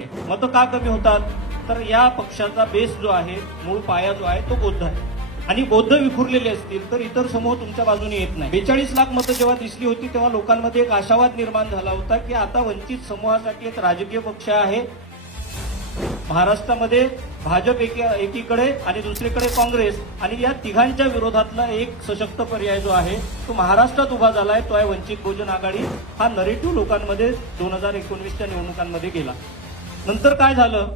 मतं का कमी होतात तर या पक्षाचा बेस जो आहे मूळ पाया जो आहे तो बौद्ध आहे. आणि बौद्ध विखुरलेले असतील तर इतर समूह तुमच्या बाजूने येत नाही. बेचाळीस लाख मतं जेव्हा दिसली होती तेव्हा लोकांमध्ये एक आशावाद निर्माण झाला होता की आता वंचित समूहासाठी एक राजकीय पक्ष आहे. महाराष्ट्रामध्ये भाजप एकी एकीकडे आणि दुसरीकडे काँग्रेस. आणि या तिघांच्या विरोधातला एक सशक्त पर्याय जो आहे तो महाराष्ट्रात उभा झालाय तो आहे वंचित बहुजन आघाडी. हा नरेटिव्ह लोकांमध्ये दोन हजार एकोणवीसच्या निवडणुकांमध्ये गेला. नंतर काय झालं?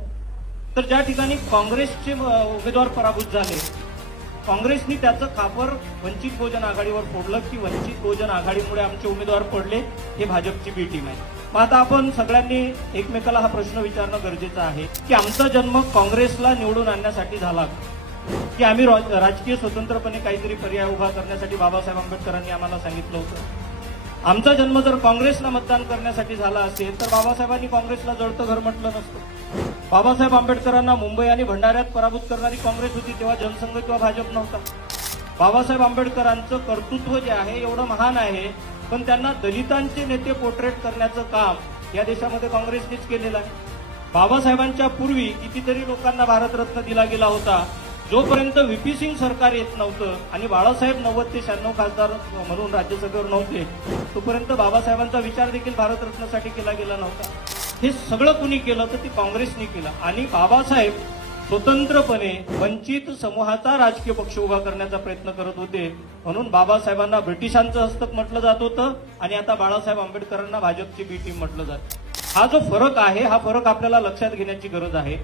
तर ज्या ठिकाणी काँग्रेसचे उमेदवार पराभूत झाले काँग्रेसनी त्याचं खापर वंचित बहुजन आघाडीवर फोडलं की वंचित बहुजन आघाडीमुळे आमचे उमेदवार पडले हे भाजपची बी टीम आहे. मग आता आपण सगळ्यांनी एकमेकाला हा प्रश्न विचारणं गरजेचं आहे की आमचा जन्म काँग्रेसला निवडून आणण्यासाठी झाला की? आम्ही राजकीय स्वतंत्रपणे काहीतरी पर्याय उभा करण्यासाठी बाबासाहेब आंबेडकरांनी आम्हाला सांगितलं होतं? आमचा जन्म जर काँग्रेसला मतदान करण्यासाठी झाला असेल तर बाबासाहेबांनी काँग्रेसला जळतं घर म्हटलं नसतं. बाबासाहेब आंबेडकरांना मुंबई आणि भंडाऱ्यात पराभूत करणारी काँग्रेस होती तेव्हा जनसंघ किंवा भाजप नव्हता. बाबासाहेब आंबेडकरांचं कर्तृत्व जे आहे एवढं महान आहे पण त्यांना दलितांचे नेते पोर्ट्रेट करण्याचं काम या देशामध्ये काँग्रेसनेच केलेलं आहे. बाबासाहेबांच्या पूर्वी कितीतरी लोकांना भारतरत्न दिला गेला होता जोपर्यंत व्हीपी सिंग सरकार येत नव्हतं आणि बाळासाहेब नव्वद ते शहाण्णव खासदार म्हणून राज्यसभेवर नव्हते तोपर्यंत बाबासाहेबांचा विचार देखील भारतरत्नासाठी केला गेला नव्हता. हे सगळं कुणी केलं तर ते काँग्रेसने केलं. आणि बाबासाहेब स्वतंत्रपणे वंचित समूहाचा राजकीय पक्ष उभा करण्याचा प्रयत्न करत होते म्हणून बाबासाहेबांना ब्रिटिशांचं हस्तक म्हटलं जात होतं आणि आता बाळासाहेब आंबेडकरांना भाजपची बी टीम म्हटलं जात. हा जो फरक आहे हा फरक आपल्याला लक्षात घेण्याची गरज आहे.